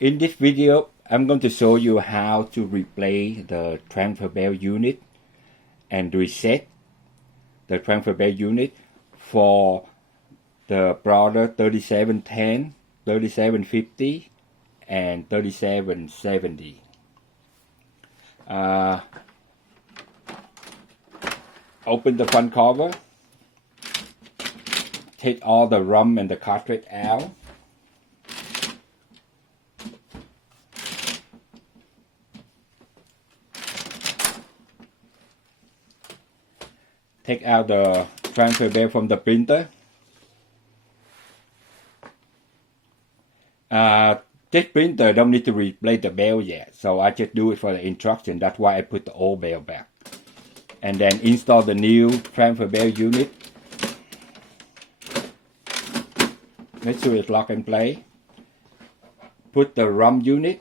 In this video, I'm going to show you how to replace the transfer belt unit and reset the transfer belt unit for the Brother 3710, 3750, and 3770. Open the front cover, take all the rum and the cartridge out. Take out the transfer belt from the printer. This printer don't need to replace the belt yet, so I just do it for the instruction. That's why I put the old belt back. And then install the new transfer belt unit. Make sure it's lock and play. Put the rum unit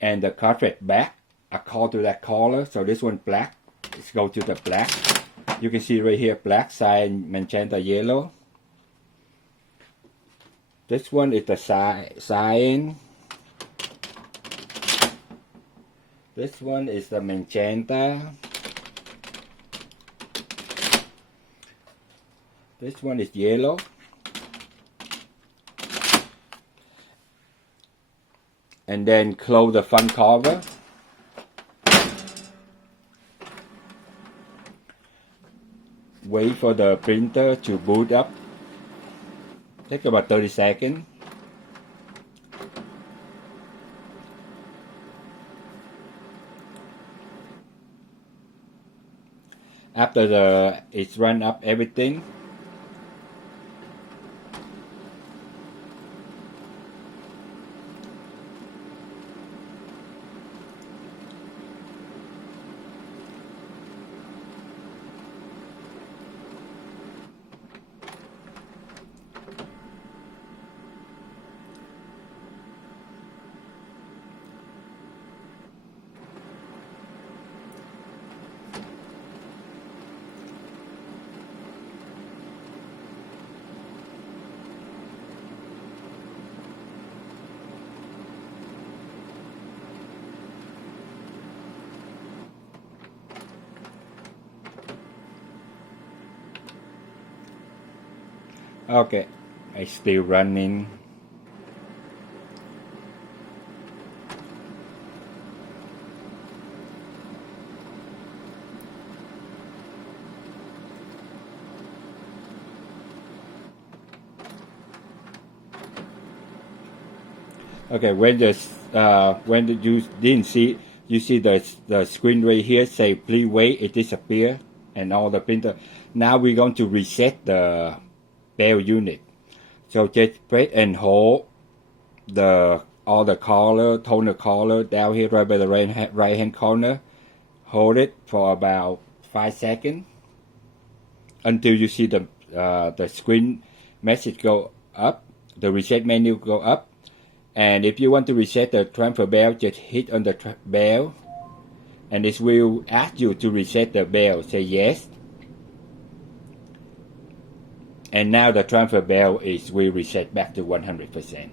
and the cartridge back according to that color. So this one black. Let's go to the black. You can see right here black, cyan, magenta, yellow. This one is the cyan. This one is the magenta. This one is yellow. And then close the front cover. Wait for the printer to boot up. Take about 30 seconds. After it's run up everything, okay, it's still running. Okay, when you didn't see, you see the screen right here say please wait, it disappear and all the printer. Now we're going to reset the belt unit. So just press and hold all the color, toner color down here right by the right hand corner. Hold it for about 5 seconds until you see the screen message go up, the reset menu go up. And if you want to reset the transfer belt, just hit on the belt and it will ask you to reset the belt. Say yes. And now the transfer belt will reset back to 100%.